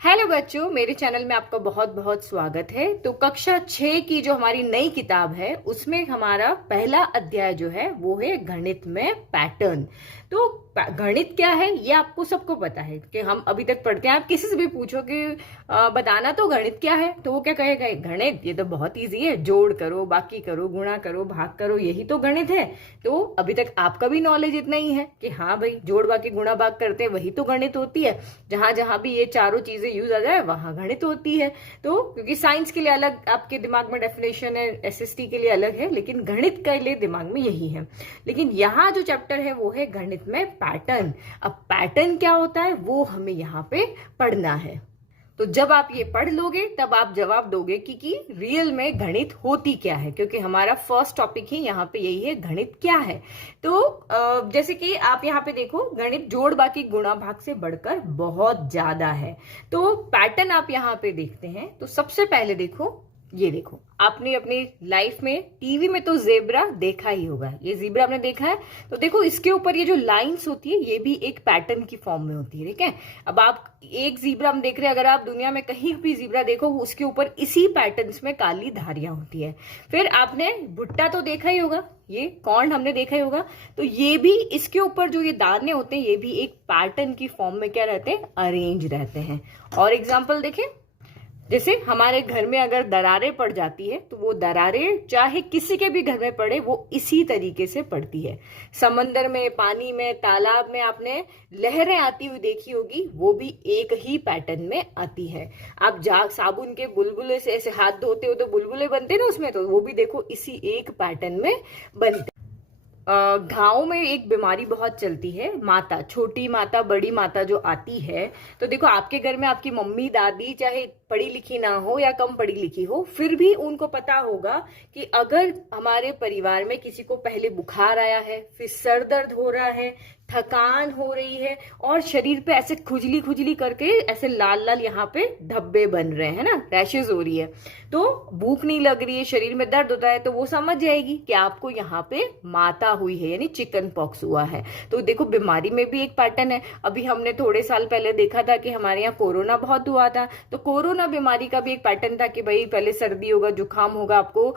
Hello बच्चों, मेरे channel में आपका बहुत बहुत स्वागत है। तो कक्षा 6 की जो हमारी नई किताब है उसमें हमारा पहला अध्याय जो है वो है गणित में पैटर्न। तो गणित क्या है ये आपको सबको पता है कि हम अभी तक पढ़ते हैं। आप किसी से भी पूछो कि बताना तो गणित क्या है, तो वो क्या कहेगा, गणित ये तो बहुत इजी है, जोड़ करो, बाकी करो, गुणा करो, भाग करो, यही तो गणित है। तो अभी तक आपका भी नॉलेज इतना ही है कि हाँ भाई, जोड़ बाकी गुणा भाग करते हैं, वही तो गणित होती है। जहां जहां भी ये चारों चीजें यूज आ जाए वहां गणित होती है। तो क्योंकि साइंस के लिए अलग आपके दिमाग में डेफिनेशन है, एसएसटी के लिए अलग है, लेकिन गणित के लिए दिमाग में यही है। लेकिन यहाँ जो चैप्टर है वो है गणित में पैटर्न। अब पैटर्न क्या होता है वो हमें यहाँ पे पढ़ना है। तो जब आप ये पढ़ लोगे तब आप जवाब दोगे कि रियल में गणित होती क्या है, क्योंकि हमारा फर्स्ट टॉपिक ही यहाँ पे यही है, गणित क्या है। तो जैसे कि आप यहाँ पे देखो, गणित जोड़ बाकी गुणा भाग से बढ़कर बहुत ज्यादा है। तो पैटर्न आप यहाँ पे देखते हैं। तो सबसे पहले देखो, ये देखो, आपने अपनी लाइफ में टीवी में तो जेब्रा देखा ही होगा, ये जेब्रा आपने देखा है। तो देखो इसके ऊपर ये जो लाइंस होती है ये भी एक पैटर्न की फॉर्म में होती है, ठीक है। अब आप एक जीब्रा हम देख रहे हैं, अगर आप दुनिया में कहीं भी जीब्रा देखो उसके ऊपर इसी पैटर्न्स में काली धारियां होती है। फिर आपने भुट्टा तो देखा ही होगा, ये कॉर्न हमने देखा ही होगा। तो ये भी इसके ऊपर जो ये दाने होते हैं ये भी एक पैटर्न की फॉर्म में क्या रहते हैं, अरेंज रहते हैं। और एग्जाम्पल देखें, जैसे हमारे घर में अगर दरारें पड़ जाती है तो वो दरारें चाहे किसी के भी घर में पड़े वो इसी तरीके से पड़ती है। समंदर में, पानी में, तालाब में आपने लहरें आती हुई देखी होगी, वो भी एक ही पैटर्न में आती है। आप साबुन के बुलबुले से ऐसे हाथ धोते हो तो बुलबुले बनते ना उसमें, तो वो भी देखो इसी एक पैटर्न में बनते। गांव में एक बीमारी बहुत चलती है, माता, छोटी माता, बड़ी माता जो आती है। तो देखो आपके घर में आपकी मम्मी दादी चाहे पढ़ी लिखी ना हो या कम पढ़ी लिखी हो, फिर भी उनको पता होगा कि अगर हमारे परिवार में किसी को पहले बुखार आया है, फिर सर दर्द हो रहा है, थकान हो रही है और शरीर पे ऐसे खुजली खुजली करके ऐसे लाल लाल यहाँ पे धब्बे बन रहे हैं ना, रैशेज हो रही है, तो भूख नहीं लग रही है, शरीर में दर्द होता है, तो वो समझ जाएगी कि आपको यहाँ पे माता हुई है, यानी चिकन पॉक्स हुआ है। तो देखो बीमारी में भी एक पैटर्न है। अभी हमने थोड़े साल पहले देखा था कि हमारे यहाँ कोरोना बहुत हुआ था, तो कोरोना बीमारी का भी एक पैटर्न था कि भाई पहले सर्दी होगा, जुकाम होगा, आपको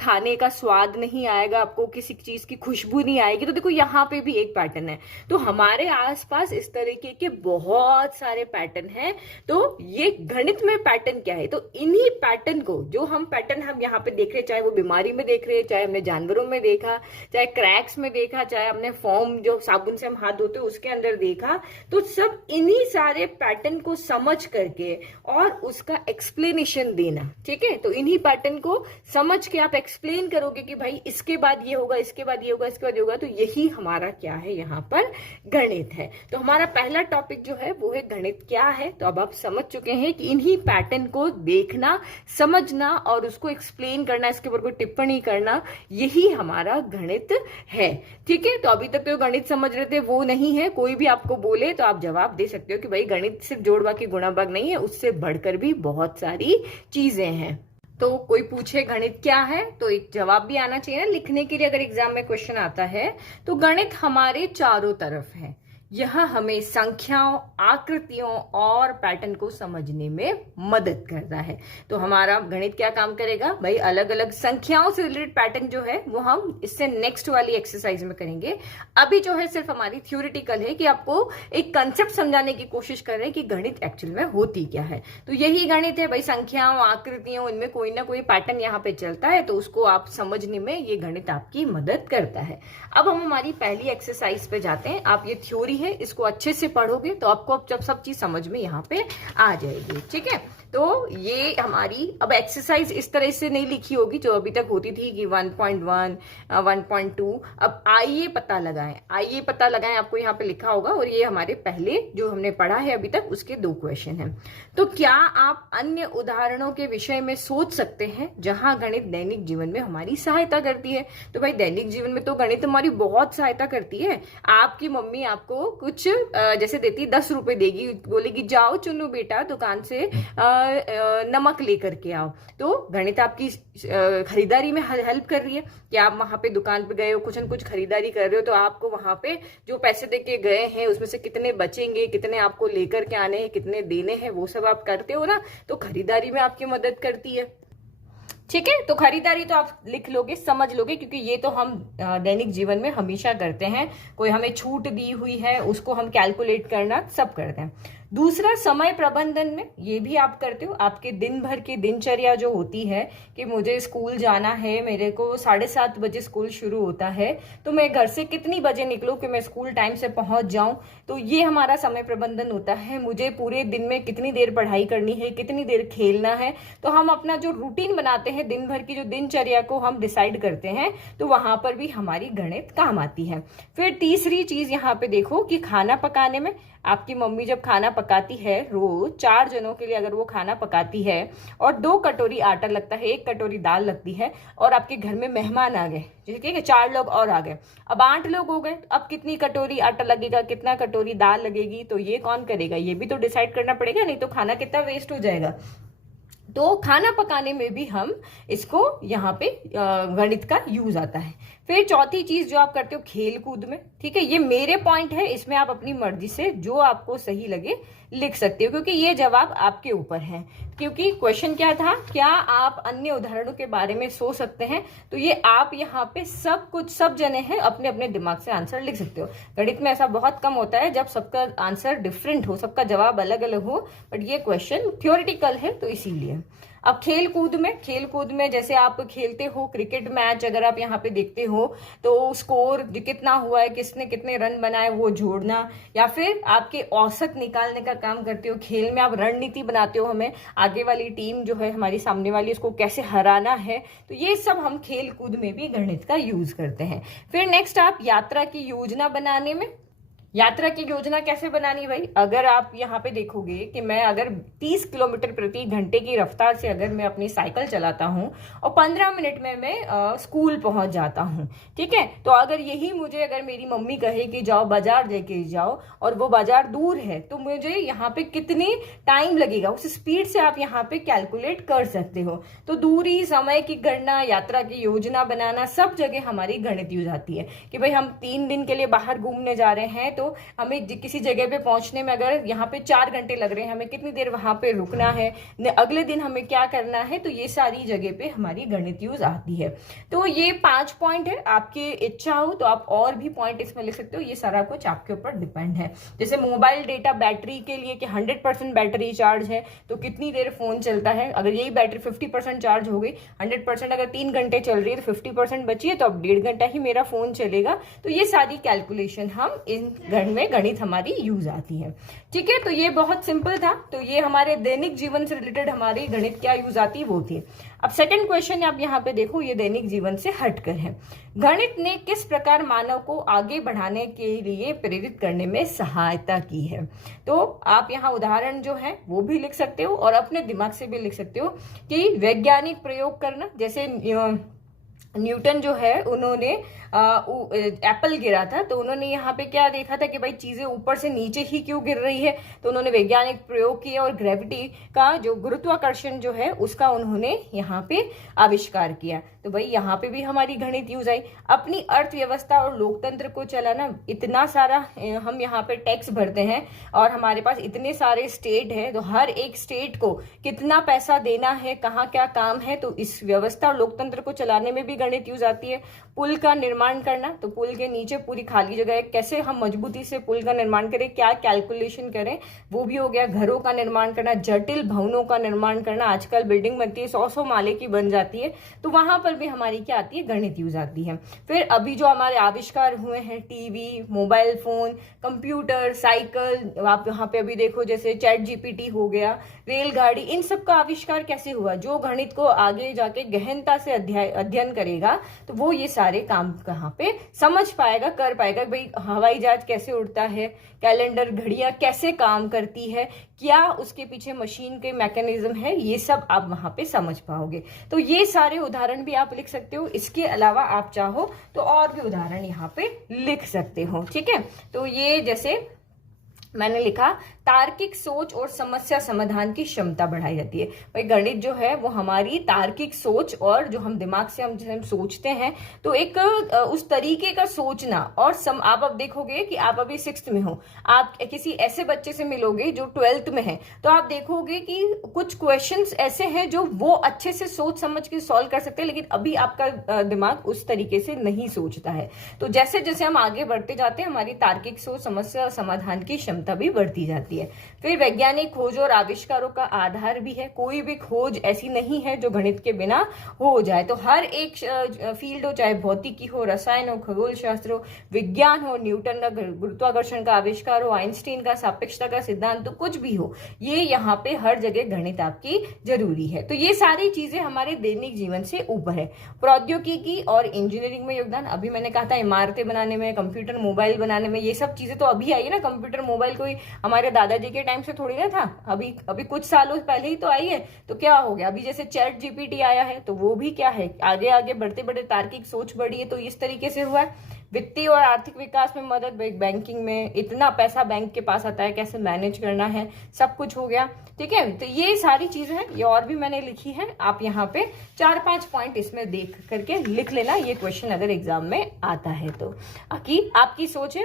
खाने का स्वाद नहीं आएगा, आपको किसी चीज की खुशबू नहीं आएगी। तो देखो यहाँ पे भी एक पैटर्न है। तो हमारे आसपास इस तरीके के बहुत सारे पैटर्न हैं। तो ये गणित में पैटर्न क्या है, तो इन्हीं पैटर्न को, जो हम पैटर्न हम यहाँ पे देख रहे हैं, चाहे वो बीमारी में देख रहे हैं, चाहे हमने जानवरों में देखा, चाहे क्रैक्स में देखा, चाहे हमने फॉर्म जो साबुन से हम हाथ धोते उसके अंदर देखा, तो सब इन्हीं सारे पैटर्न को समझ करके और उसका एक्सप्लेनेशन देना, ठीक है। तो इन्हीं पैटर्न को समझ के आप एक्सप्लेन करोगे कि भाई इसके बाद ये होगा, इसके बाद ये होगा, इसके बाद ये होगा। तो यही हमारा क्या है, यहाँ पर गणित है। तो हमारा पहला टॉपिक जो है वो है गणित क्या है। तो अब आप समझ चुके हैं कि इन्हीं पैटर्न को देखना, समझना और उसको एक्सप्लेन करना, इसके ऊपर कोई टिप्पणी करना, यही हमारा गणित है, ठीक है। तो अभी तक तो गणित समझ रहे थे वो नहीं है। कोई भी आपको बोले तो आप जवाब दे सकते हो कि भाई गणित सिर्फ जोड़ बाकी गुणा भाग नहीं है, उससे बढ़कर भी बहुत सारी चीजें हैं। तो कोई पूछे गणित क्या है तो एक जवाब भी आना चाहिए ना लिखने के लिए, अगर एग्जाम में क्वेश्चन आता है। तो गणित हमारे चारों तरफ है, यह हमें संख्याओं, आकृतियों और पैटर्न को समझने में मदद करता है। तो हमारा गणित क्या काम करेगा भाई, अलग अलग संख्याओं से रिलेटेड पैटर्न जो है वो हम इससे नेक्स्ट वाली एक्सरसाइज में करेंगे। अभी जो है सिर्फ हमारी थ्योरेटिकल है कि आपको एक कंसेप्ट समझाने की कोशिश कर रहे हैं कि गणित एक्चुअल में होती क्या है। तो यही गणित है भाई, संख्याओं, आकृतियों, इनमें कोई ना कोई पैटर्न यहाँ पे चलता है, तो उसको आप समझने में ये गणित आपकी मदद करता है। अब हम हमारी पहली एक्सरसाइज पे जाते हैं। आप ये थ्योरी है, इसको अच्छे से पढ़ोगे तो आपको अब जब सब चीज समझ में यहाँ पे आ जाएगी, ठीक है। तो ये हमारी अब एक्सरसाइज इस तरह से नहीं लिखी होगी जो अभी तक होती थी कि 1.1, 1.2। अब आइए पता लगाएं, आपको यहाँ पे लिखा होगा। और ये हमारे पहले जो हमने पढ़ा है अभी तक उसके 2 क्वेश्चन हैं। तो क्या आप अन्य उदाहरणों के विषय में सोच सकते हैं जहां गणित दैनिक जीवन में हमारी सहायता करती है। तो भाई दैनिक जीवन में तो गणित हमारी बहुत सहायता करती है। आपकी मम्मी आपको कुछ जैसे देती 10 रुपए देगी, बोलेगी जाओ चुन्नू बेटा दुकान से नमक लेकर के आओ। तो गणित आपकी खरीदारी में हेल्प कर रही है कि आप वहां पे दुकान पे गए हो, कुछ न कुछ खरीदारी कर रहे हो, तो आपको वहां पे जो पैसे दे के गए हैं उसमें से कितने बचेंगे, कितने आपको लेकर के आने हैं, कितने देने हैं, वो सब आप करते हो ना, तो खरीदारी में आपकी मदद करती है। ठीक है, तो खरीदारी तो आप लिख लोगे, समझ लोगे, क्योंकि ये तो हम दैनिक जीवन में हमेशा करते हैं। कोई हमें छूट दी हुई है उसको हम कैलकुलेट करना सब करते हैं। दूसरा, समय प्रबंधन में ये भी आप करते हो। आपके दिन भर की दिनचर्या जो होती है कि मुझे स्कूल जाना है, मेरे को 7:30 बजे स्कूल शुरू होता है, तो मैं घर से कितनी बजे निकलूं कि मैं स्कूल टाइम से पहुंच जाऊं, तो ये हमारा समय प्रबंधन होता है। मुझे पूरे दिन में कितनी देर पढ़ाई करनी है, कितनी देर खेलना है, तो हम अपना जो रूटीन बनाते हैं, दिन भर की जो दिनचर्या को हम डिसाइड करते हैं, तो वहां पर भी हमारी गणित काम आती है। फिर तीसरी चीज यहाँ पे देखो कि खाना पकाने में आपकी मम्मी जब खाना पकाती है, रोज 4 जनों के लिए अगर वो खाना पकाती है और 2 कटोरी आटा लगता है, 1 कटोरी दाल लगती है, और आपके घर में मेहमान आ गए, ठीक है, 4 लोग और आ गए, अब 8 लोग हो गए, अब कितनी कटोरी आटा लगेगा, कितना कटोरी दाल लगेगी, तो ये कौन करेगा, ये भी तो डिसाइड करना पड़ेगा, नहीं तो खाना कितना वेस्ट हो जाएगा। तो खाना पकाने में भी हम इसको यहाँ पे गणित का यूज आता है। फिर चौथी चीज जो आप करते हो खेल कूद में, ठीक है, ये मेरे पॉइंट है, इसमें आप अपनी मर्जी से जो आपको सही लगे लिख सकते हो, क्योंकि ये जवाब आपके ऊपर है। क्योंकि क्वेश्चन क्या था, क्या आप अन्य उदाहरणों के बारे में सोच सकते हैं, तो ये आप यहाँ पे सब कुछ, सब जने हैं, अपने अपने दिमाग से आंसर लिख सकते हो। गणित में ऐसा बहुत कम होता है जब सबका आंसर डिफरेंट हो, सबका जवाब अलग अलग हो, बट ये क्वेश्चन थ्योरेटिकल है तो इसीलिए। अब खेल कूद में जैसे आप खेलते हो क्रिकेट मैच, अगर आप यहाँ पे देखते हो तो स्कोर कितना हुआ है, किसने कितने रन बनाए, वो जोड़ना, या फिर आपके औसत निकालने का काम करते हो। खेल में आप रणनीति बनाते हो, हमें आगे वाली टीम जो है हमारी सामने वाली, उसको कैसे हराना है, तो ये सब हम खेल कूद में भी गणित का यूज करते हैं। फिर नेक्स्ट, आप यात्रा की योजना बनाने में, यात्रा की योजना कैसे बनानी भाई, अगर आप यहाँ पे देखोगे कि मैं अगर 30 किलोमीटर प्रति घंटे की रफ्तार से अगर मैं अपनी साइकिल चलाता हूँ और 15 मिनट में मैं स्कूल पहुंच जाता हूँ, ठीक है, तो अगर यही मुझे अगर मेरी मम्मी कहे कि जाओ बाजार लेके जाओ और वो बाजार दूर है, तो मुझे यहाँ पे कितनी टाइम लगेगा, उस स्पीड से आप यहाँ पे कैलकुलेट कर सकते हो। तो दूरी, समय की गणना, यात्रा की योजना बनाना, सब जगह हमारी गणित यूज आती है कि भाई हम 3 दिन के लिए बाहर घूमने जा रहे हैं, तो हमें किसी जगह पे पहुंचने में अगर यहाँ पे 4 घंटे लग रहे हैं, हमें कितनी देर वहां पे रुकना है, अगले दिन हमें क्या करना है, तो ये सारी जगह पे हमारी गणित यूज आती है। तो ये 5 पॉइंट है, आपकी इच्छा हो तो आप और भी पॉइंट इसमें लिख सकते हो, ये सारा कुछ आपके ऊपर डिपेंड है। जैसे मोबाइल डेटा बैटरी के लिए कि 100% बैटरी चार्ज है तो कितनी देर फोन चलता है, अगर यही बैटरी 50% चार्ज हो गई, 100% अगर 3 घंटे चल रही है तो 50% बची है, तो अब 1.5 घंटा ही मेरा फोन चलेगा। तो ये सारी कैलकुलेशन हम इन में गणित हमारी यूज आती है। ठीक है, तो ये बहुत सिंपल था। तो ये हमारे दैनिक जीवन से रिलेटेड हमारी गणित क्या यूज आती है वो थी। अब सेकंड क्वेश्चन आप यहाँ पे देखो, ये दैनिक जीवन से हटकर है। गणित ने किस प्रकार मानव को आगे बढ़ाने के लिए प्रेरित करने में सहायता की है। तो आप यहाँ उदाहरण जो है वो भी लिख सकते हो और अपने दिमाग से भी लिख सकते हो कि वैज्ञानिक प्रयोग करना, जैसे न्यूटन जो है उन्होंने एप्पल गिरा था, तो उन्होंने यहाँ पे क्या देखा था कि भाई चीजें ऊपर से नीचे ही क्यों गिर रही है, तो उन्होंने वैज्ञानिक प्रयोग किए और ग्रेविटी का जो गुरुत्वाकर्षण जो है उसका उन्होंने यहाँ पे आविष्कार किया। तो भाई यहाँ पे भी हमारी गणित यूज आई। अपनी अर्थव्यवस्था और लोकतंत्र को चलाना, इतना सारा हम यहाँ पे टैक्स भरते हैं और हमारे पास इतने सारे स्टेट है, तो हर एक स्टेट को कितना पैसा देना है, कहाँ क्या काम है, तो इस व्यवस्था और लोकतंत्र को चलाने में भी गणित यूज आती है। पुल का निर्माण करना, तो पुल के नीचे पूरी खाली जगह है, कैसे हम मजबूती से पुल का निर्माण करें, क्या कैलकुलेशन करें, वो भी हो गया। घरों का निर्माण करना, जटिल भवनों का निर्माण करना, आजकल बिल्डिंग बनती है 100-100 माले की बन जाती है, तो वहां पर भी हमारी क्या आती है, गणित यूज आती है। फिर अभी जो हमारे आविष्कार हुए हैं, TV, mobile phone, computer, cycle, आप यहाँ पे अभी देखो जैसे चैट जीपीटी हो गया, रेलगाड़ी, इन सब का आविष्कार कैसे हुआ, जो गणित को आगे जाके गहनता से अध्ययन करेगा तो वो ये सारे काम कहाँ पे समझ पाएगा, कर पाएगा। भाई हवाई जहाज कैसे उड़ता है, कैलेंडर, घड़ियां कैसे काम करती है, क्या उसके पीछे मशीन के मैकेनिज्म है, ये सब आप वहां पे समझ पाओगे। तो ये सारे उदाहरण भी आप लिख सकते हो। इसके अलावा आप चाहो तो और भी उदाहरण यहाँ पे लिख सकते हो। ठीक है, तो ये जैसे मैंने लिखा तार्किक सोच और समस्या समाधान की क्षमता बढ़ाई जाती है। भाई गणित जो है वो हमारी तार्किक सोच और जो हम दिमाग से हम सोचते हैं, तो एक उस तरीके का सोचना और आप अब देखोगे कि आप अभी 6th में हो, आप किसी ऐसे बच्चे से मिलोगे जो 12th में है, तो आप देखोगे कि कुछ क्वेश्चंस ऐसे हैं जो वो अच्छे से सोच समझ के सॉल्व कर सकते हैं, लेकिन अभी आपका दिमाग उस तरीके से नहीं सोचता है। तो जैसे जैसे हम आगे बढ़ते जाते हैं हमारी तार्किक सोच, समस्या समाधान की क्षमता भी बढ़ती जाती है। फिर वैज्ञानिक खोज और आविष्कारों का आधार भी है। कोई भी खोज ऐसी नहीं है जो गणित के बिना हो जाए। तो हर एक फील्ड हो, चाहे भौतिकी हो, रसायन हो, खगोल शास्त्र हो, विज्ञान हो, न्यूटन का गुरुत्वाकर्षण का आविष्कार हो, आइंस्टीन का सापेक्षता का सिद्धांत, तो कुछ भी हो, ये यहाँ पे हर जगह गणित आपकी जरूरी है। तो ये सारी चीजें हमारे दैनिक जीवन से ऊपर है। प्रौद्योगिकी और इंजीनियरिंग में योगदान, अभी मैंने कहा था इमारतें बनाने में, कंप्यूटर मोबाइल बनाने में, ये सब चीजें तो अभी आई है ना। कंप्यूटर मोबाइल कोई हमारे दादाजी के टाइम से थोड़ी ना था, अभी कुछ सालों पहले ही तो आई है। तो क्या हो गया, अभी जैसे चैट जीपीटी आया है, तो वो भी क्या है, आगे आगे बढ़ते बढ़ते तार्किक सोच बढ़ी है, तो इस तरीके से हुआ है। वित्तीय और आर्थिक विकास में मदद, बैंकिंग में इतना पैसा बैंक के पास आता है, कैसे मैनेज करना है, सब कुछ हो गया। ठीक है, तो ये सारी चीजें हैं, ये और भी मैंने लिखी है। आप यहाँ पे 4-5 पॉइंट इसमें देख करके लिख लेना, ये क्वेश्चन अगर एग्जाम में आता है तो। बाकी आपकी सोच है।